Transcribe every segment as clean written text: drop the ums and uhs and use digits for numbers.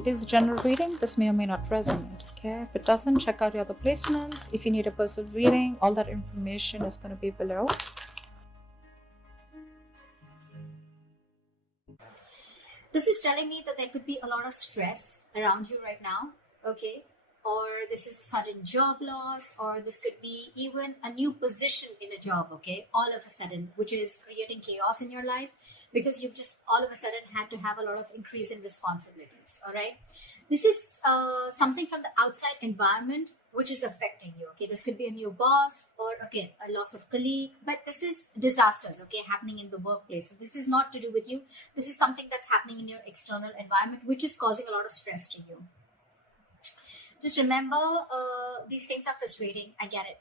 It is general reading. This may or may not resonate. Okay. If it doesn't, check out your other placements. If you need a personal reading, all that information is going to be below. This is telling me that there could be a lot of stress around you right now, okay? Or this is a sudden job loss, or this could be even a new position in a job, okay? All of a sudden, which is creating chaos in your life because you've just all of a sudden had to have a lot of increase in responsibilities, all right? This is something from the outside environment which is affecting you, okay? This could be a new boss or, again, a loss of colleague, but this is disasters, okay, happening in the workplace. So this is not to do with you. This is something that's happening in your external environment, which is causing a lot of stress to you. Just remember, these things are frustrating. I get it.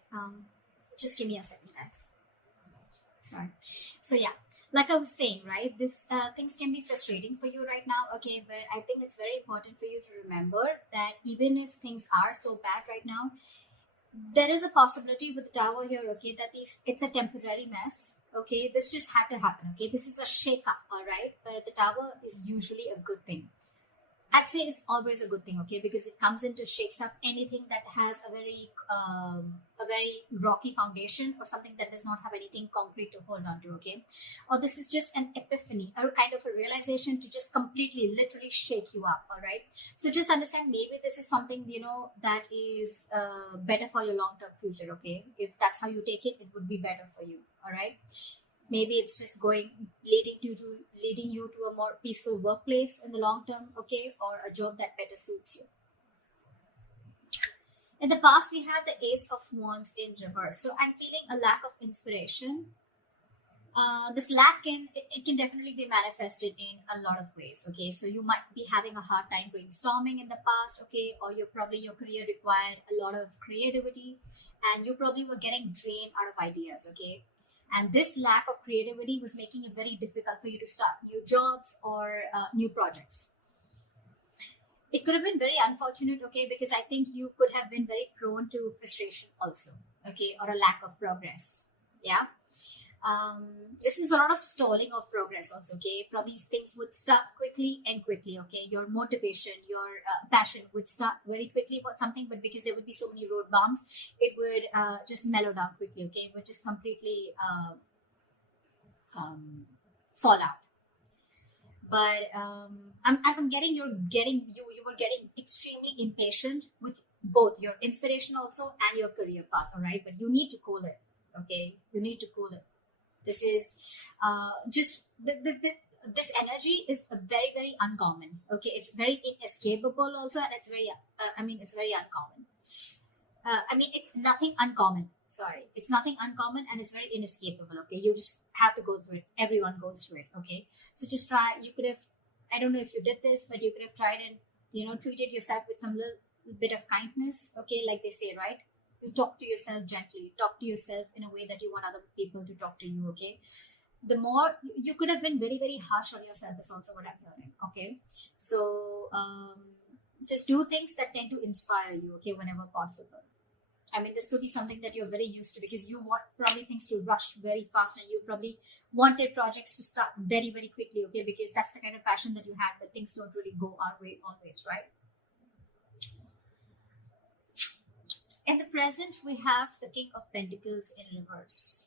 Just give me a second, guys. Sorry. So yeah, like I was saying, right, this things can be frustrating for you right now, okay, but I think it's very important for you to remember that even if things are so bad right now, there is a possibility with the tower here, okay, that it's a temporary mess, okay. This just had to happen, okay. This is a shake-up, all right, but the tower is usually a good thing. I'd say it's always a good thing, okay, because it comes in to shakes up anything that has a very rocky foundation or something that does not have anything concrete to hold on to, okay. Or this is just an epiphany or kind of a realization to just completely, literally shake you up, all right. So just understand, maybe this is something, that is better for your long-term future, okay. If that's how you take it, it would be better for you, all right. Maybe it's just leading you to a more peaceful workplace in the long term, okay, or a job that better suits you. In the past, we have the Ace of Wands in reverse. So I'm feeling a lack of inspiration. This lack can definitely be manifested in a lot of ways, okay. So you might be having a hard time brainstorming in the past, okay, or your career required a lot of creativity, and you probably were getting drained out of ideas, okay. And this lack of creativity was making it very difficult for you to start new jobs or new projects. It could have been very unfortunate, okay, because I think you could have been very prone to frustration also, okay, or a lack of progress. Yeah. This is a lot of stalling of progress also, okay. Probably things would start quickly, okay. Your motivation, your passion would start very quickly about something, but because there would be so many road bumps, it would just mellow down quickly, okay. It would just completely fall out. But I'm getting you were getting extremely impatient with both your inspiration also and your career path, all right. But you need to cool it, okay. You need to cool it. This is just this energy is very, very uncommon, okay. It's very inescapable also, and it's very it's very uncommon. It's nothing uncommon, sorry, it's nothing uncommon, and it's very inescapable, okay. You just have to go through it. Everyone goes through it, okay. So just try. You could have, I don't know if you did this, but you could have tried and treated yourself with some little bit of kindness, okay, like they say, right? You talk to yourself gently, talk to yourself in a way that you want other people to talk to you, okay. The more you could have been very, very harsh on yourself is also what I'm hearing, okay. So just do things that tend to inspire you, okay, whenever possible. This could be something that you're very used to, because you want probably things to rush very fast, and you probably wanted projects to start very, very quickly, okay, because that's the kind of passion that you have, but things don't really go our way always, right? In the present, we have the King of Pentacles in reverse.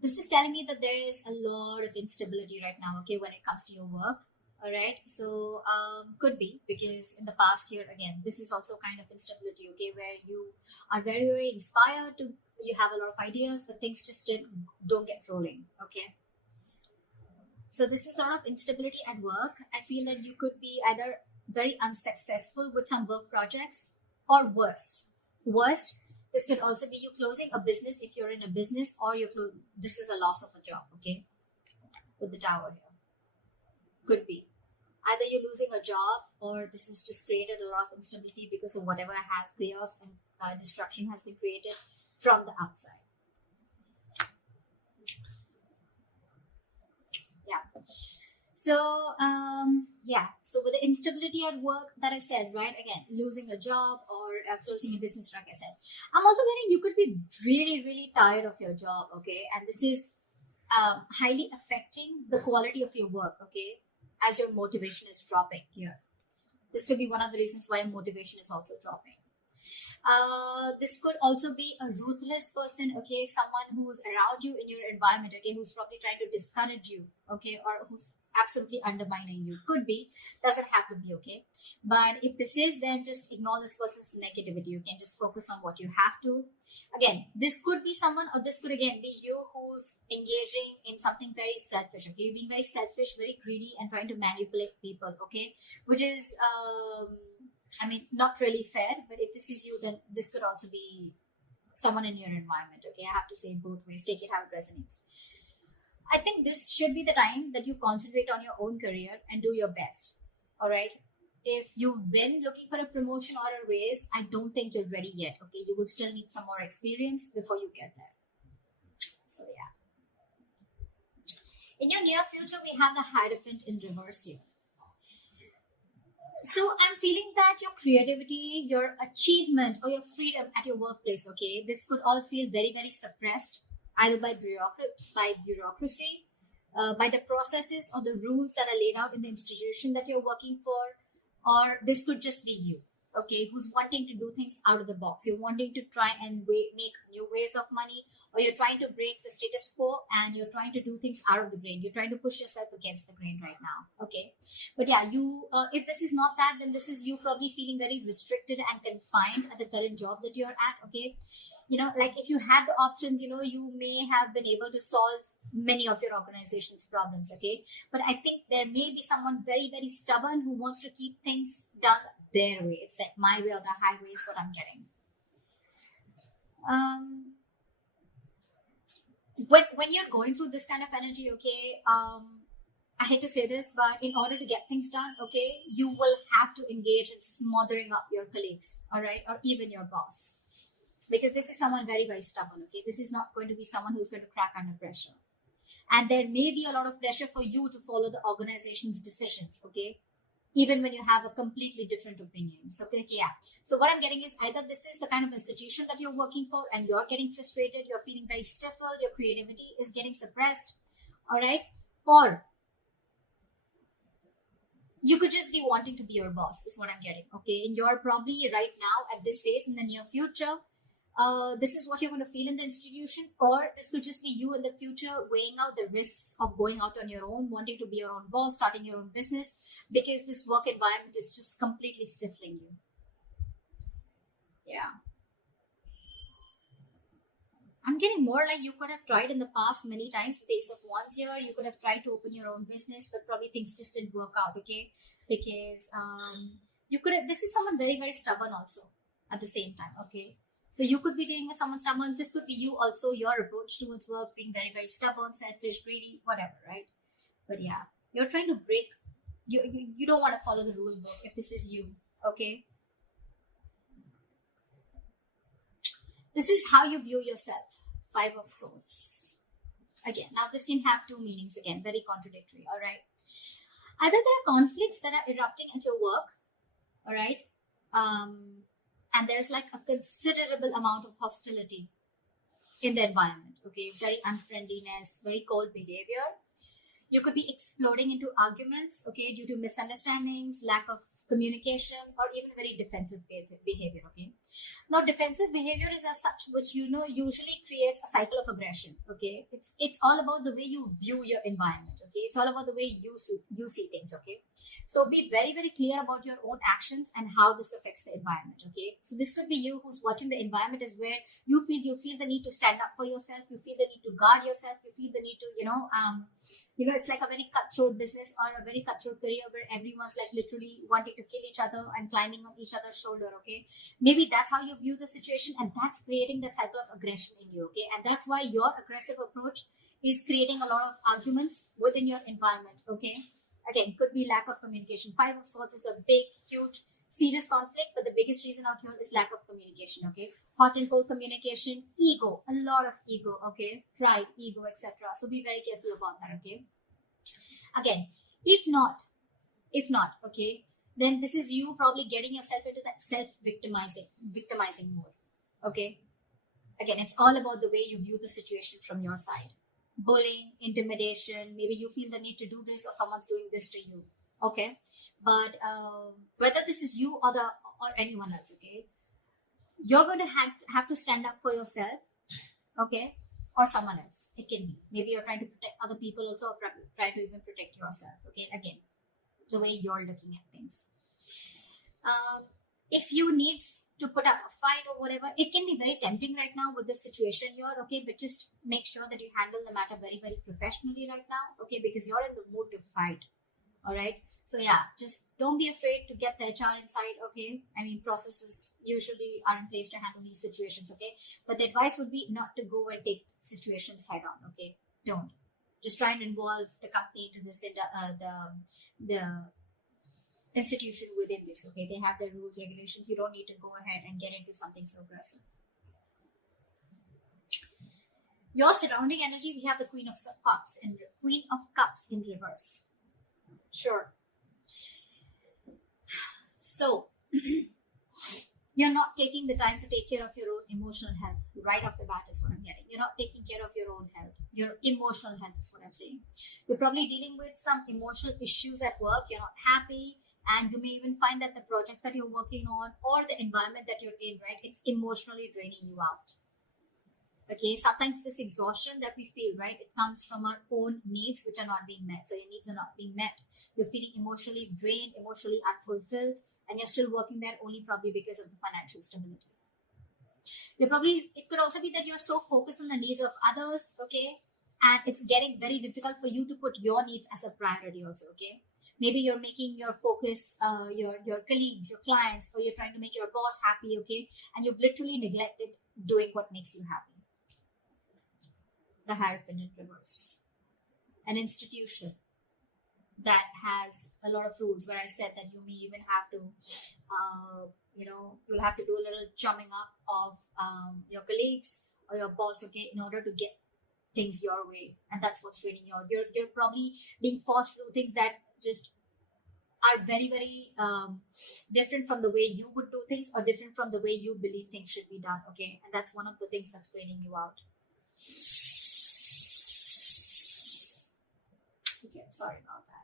This is telling me that there is a lot of instability right now, okay, when it comes to your work, all right. So could be because in the past year, again, this is also kind of instability, okay, where you are very, very inspired you have a lot of ideas, but things just don't get rolling, okay. So this is a lot of instability at work. I feel that you could be either very unsuccessful with some work projects, or worst, this could also be you closing a business if you're in a business, or this is a loss of a job, okay, with the tower here. Could be either you're losing a job, or this has just created a lot of instability because of whatever has chaos and destruction has been created from the outside. Yeah. So so with the instability at work that I said, right, again, losing a job or closing a business, like I said, I'm also getting you could be really, really tired of your job, okay, and this is highly affecting the quality of your work, okay, as your motivation is dropping here. This could be one of the reasons why motivation is also dropping. This could also be a ruthless person, okay, someone who's around you in your environment, okay, who's probably trying to discourage you, okay, or who's absolutely undermining you. Could be, doesn't have to be, okay. But if this is, then just ignore this person's negativity. You can just focus on what you have to. Again, this could be someone, or this could again be you who's engaging in something very selfish, okay. You're being very selfish, very greedy, and trying to manipulate people, okay, which is not really fair. But if this is you, then this could also be someone in your environment, okay. I have to say it both ways. Take it how it resonates. I think this should be the time that you concentrate on your own career and do your best. All right. If you've been looking for a promotion or a raise, I don't think you're ready yet. Okay. You will still need some more experience before you get there. So, yeah. In your near future, we have the Hierophant in reverse here. So I'm feeling that your creativity, your achievement, or your freedom at your workplace, okay, this could all feel very, very suppressed, either by bureaucracy, by the processes or the rules that are laid out in the institution that you're working for, or this could just be you, okay, who's wanting to do things out of the box. You're wanting to try and make new ways of money, or you're trying to break the status quo and you're trying to do things out of the grain. You're trying to push yourself against the grain right now, okay. But yeah, if this is not that, then this is you probably feeling very restricted and confined at the current job that you're at, okay. Like if you had the options, you may have been able to solve many of your organization's problems, okay. But I think there may be someone very, very stubborn who wants to keep things done their way. It's like my way or the highway is what I'm getting. When you're going through this kind of energy, okay, I hate to say this, but in order to get things done, okay, you will have to engage in smothering up your colleagues, all right, or even your boss. Because this is someone very, very stubborn, okay? This is not going to be someone who's going to crack under pressure. And there may be a lot of pressure for you to follow the organization's decisions, okay? Even when you have a completely different opinion. So, yeah. So what I'm getting is either this is the kind of institution that you're working for and you're getting frustrated, you're feeling very stifled, your creativity is getting suppressed, all right? Or you could just be wanting to be your boss, is what I'm getting, okay? And you're probably right now at this phase in the near future, this is what you're going to feel in the institution, or this could just be you in the future weighing out the risks of going out on your own, wanting to be your own boss, starting your own business, because this work environment is just completely stifling you. Yeah. I'm getting more like you could have tried in the past many times with Ace of Wands here. You could have tried to open your own business, but probably things just didn't work out, okay? Because you could have, this is someone very, very stubborn also at the same time, okay? So you could be dealing with someone stubborn. This could be you also, your approach towards work being very, very stubborn, selfish, greedy, whatever, right? But yeah, you're trying to break, you don't want to follow the rule book if this is you, okay? This is how you view yourself. 5 of Swords. Again, now this can have two meanings again, very contradictory, all right? Either there are conflicts that are erupting at your work, all right? And there's like a considerable amount of hostility in the environment, okay? Very unfriendliness, very cold behavior. You could be exploding into arguments, okay, due to misunderstandings, lack of communication, or even very defensive behavior, okay? Now, defensive behavior is as such, which, usually creates a cycle of aggression, okay? It's all about the way you view your environment, okay? It's all about the way you see things, okay? So be very, very clear about your own actions and how this affects the environment, okay? So this could be you who's watching the environment is where you feel the need to stand up for yourself, you feel the need to guard yourself, you feel the need to, it's like a very cutthroat business or a very cutthroat career where everyone's like literally wanting to kill each other and climbing on each other's shoulder, okay? Maybe that's how you view the situation, and that's creating that cycle of aggression in you, okay? And that's why your aggressive approach is creating a lot of arguments within your environment, okay? Again, could be lack of communication. 5 of Swords is a big, huge, serious conflict, but the biggest reason out here is lack of communication, okay? Hot and cold communication, ego, a lot of ego, okay? Pride, ego, etc. So be very careful about that, okay? Again, if not, okay, then this is you probably getting yourself into that victimizing mode, okay? Again, it's all about the way you view the situation from your side. Bullying, intimidation, maybe you feel the need to do this or someone's doing this to you, Okay, but whether this is you or anyone else, okay, you're going to have to stand up for yourself, okay, or someone else. It can be maybe you're trying to protect other people also, or try to even protect yourself. Okay, again, the way you're looking at things. If you need to put up a fight or whatever, it can be very tempting right now with this situation here, okay, but just make sure that you handle the matter very, very professionally right now, okay, because you're in the mood to fight. All right, so yeah, just don't be afraid to get the HR inside, okay. I mean, processes usually are in place to handle these situations, okay, but the advice would be not to go and take situations head on, okay. Don't just try and involve the company to this, the institution within this, okay. They have their rules, regulations. You don't need to go ahead and get into something so aggressive. Your surrounding energy, we have the Queen of Cups in reverse. Sure. So you're not taking the time to take care of your own emotional health right off the bat is what I'm getting. You're not taking care of your own health. Your emotional health is what I'm saying. You're probably dealing with some emotional issues at work. You're not happy, and you may even find that the projects that you're working on or the environment that you're in, right, it's emotionally draining you out. Okay, sometimes this exhaustion that we feel, right, it comes from our own needs which are not being met. So your needs are not being met. You're feeling emotionally drained, emotionally unfulfilled, and you're still working there only probably because of the financial stability. It could also be that you're so focused on the needs of others, okay, and it's getting very difficult for you to put your needs as a priority also, okay. Maybe you're making your focus your colleagues, your clients, or you're trying to make your boss happy, okay, and you've literally neglected doing what makes you happy. The Hierophant in reverse. An institution that has a lot of rules, where I said that you may even have to, you'll have to do a little chumming up of your colleagues or your boss, okay, in order to get things your way. And that's what's draining you out. You're probably being forced to do things that just are very, very different from the way you would do things, or different from the way you believe things should be done, okay. And that's one of the things that's draining you out. Okay, sorry about that.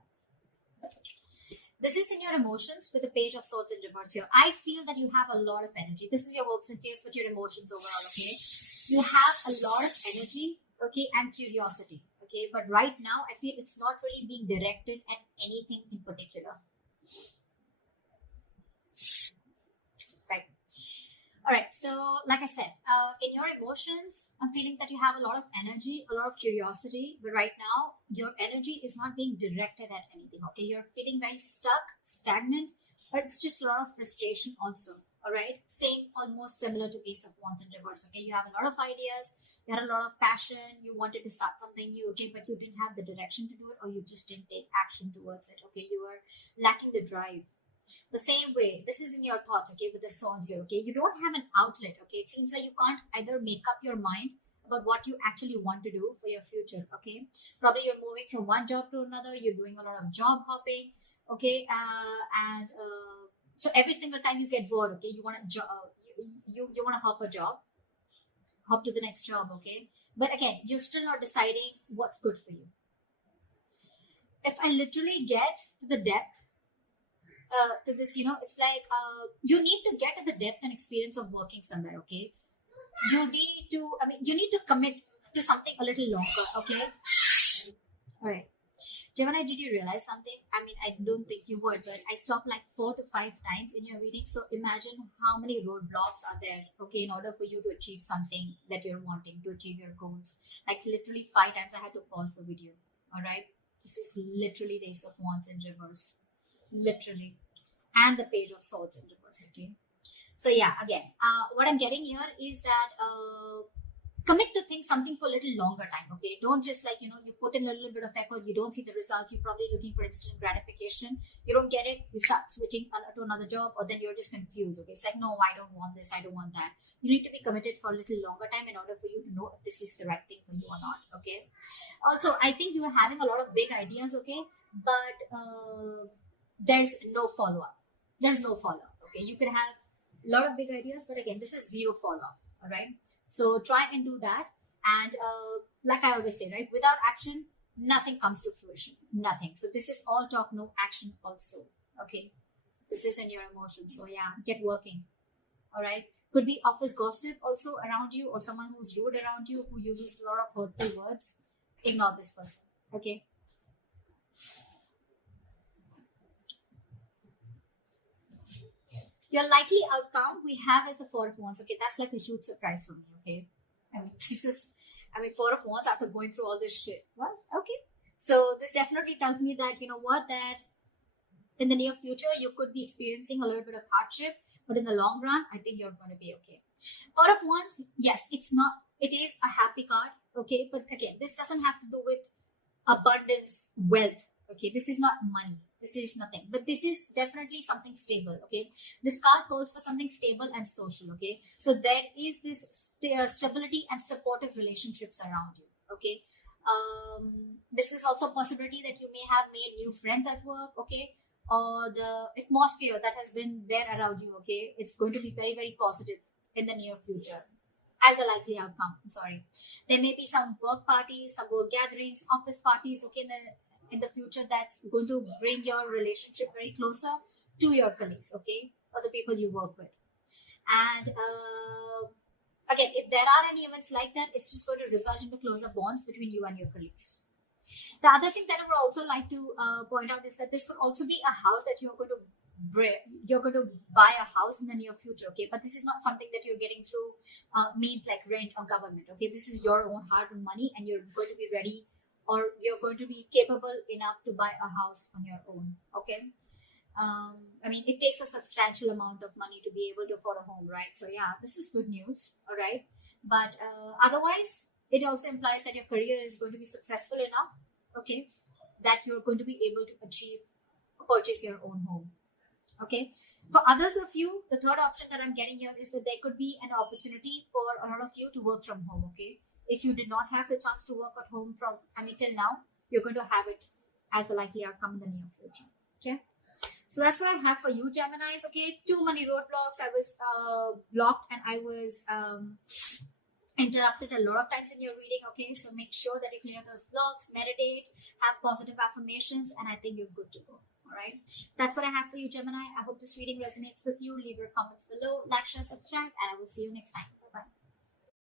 This is in your emotions with the Page of Swords in reverse here. I feel that you have a lot of energy. This is your hopes and fears, but your emotions overall, okay? You have a lot of energy, okay, and curiosity, okay? But right now, I feel it's not really being directed at anything in particular. Right. All right, so like I said, in your emotions, I'm feeling that you have a lot of energy, a lot of curiosity, but right now, your energy is not being directed at anything, okay? You're feeling very stuck, stagnant, but it's just a lot of frustration also, all right? Same, almost similar to Ace of Wands in reverse, okay? You have a lot of ideas, you had a lot of passion, you wanted to start something new, okay? But you didn't have the direction to do it, or you just didn't take action towards it, okay? You were lacking the drive. The same way, this is in your thoughts, okay, with the swords here, okay? You don't have an outlet, okay? It seems like you can't either make up your mind about what you actually want to do for your future, okay? Probably you're moving from one job to another, you're doing a lot of job hopping, okay? So every single time you get bored, okay, you want to you want to hop a job, hop to the next job, okay? But again, you're still not deciding what's good for you. If I literally get to the depth to this, it's like you need to get to the depth and experience of working somewhere, okay? You need to commit to something a little longer, okay? All right. Gemini, did you realize something? I mean, I don't think you would, but I stopped like 4 to 5 times in your reading. So imagine how many roadblocks are there, okay, in order for you to achieve something that you're wanting, to achieve your goals. Like literally 5 times I had to pause the video, all right? This is literally the Ace of Wands in reverse. Literally. And the Page of Swords in reverse, okay? So yeah, again, what I'm getting here is that commit to something for a little longer time, okay? Don't just like, you put in a little bit of effort, you don't see the results, you're probably looking for instant gratification, you don't get it, you start switching to another job, or then you're just confused, okay? It's like, no, I don't want this, I don't want that. You need to be committed for a little longer time in order for you to know if this is the right thing for you or not, okay? Also, I think you are having a lot of big ideas, okay? But there's no follow-up. There's no follow-up, okay? You can have a lot of big ideas, but again, this is zero follow-up, all right? So try and do that. And like I always say, right, without action, nothing comes to fruition. Nothing. So this is all talk, no action also. Okay. This is in your emotions. So yeah, get working. All right. Could be office gossip also around you, or someone who's rude around you, who uses a lot of hurtful words. Ignore this person. Okay. Your likely outcome we have is the Four of Wands. Okay, that's like a huge surprise for me. Okay, Four of Wands after going through all this shit. What? Okay, so this definitely tells me that, you know what, that in the near future you could be experiencing a little bit of hardship, but in the long run, I think you're going to be okay. Four of Wands, yes, it is a happy card. Okay, but again, this doesn't have to do with abundance, wealth. Okay, this is not money. This is nothing, but this is definitely something stable. Okay, this card calls for something stable and social. Okay, so there is this stability and supportive relationships around you. Okay, this is also a possibility that you may have made new friends at work. Okay, or the atmosphere that has been there around you. Okay, it's going to be very, very positive in the near future. As a likely outcome, I'm sorry, there may be some work parties, some work gatherings, office parties. Okay, in the future, that's going to bring your relationship very closer to your colleagues, okay, or the people you work with. And again, if there are any events like that, it's just going to result into closer bonds between you and your colleagues. The other thing that I would also like to point out is that this could also be a house that you're going to buy a house in the near future. Okay, but this is not something that you're getting through means like rent or government. Okay, this is your own hard-earned money, and you're going to be ready, or you're going to be capable enough to buy a house on your own. Okay, it takes a substantial amount of money to be able to afford a home, right? So yeah, this is good news. All right, but otherwise, it also implies that your career is going to be successful enough. Okay, that you're going to be able to purchase your own home. Okay, for others of you, the third option that I'm getting here is that there could be an opportunity for a lot of you to work from home. Okay, if you did not have the chance to work at home till now, you're going to have it as the likely outcome in the near future. Okay, so that's what I have for you, Geminis. Okay, too many roadblocks. I was blocked, and I was interrupted a lot of times in your reading. Okay, so make sure that you clear those blocks, meditate, have positive affirmations, and I think you're good to go. All right, that's what I have for you, Gemini. I hope this reading resonates with you. Leave your comments below, like, share, subscribe, and I will see you next time.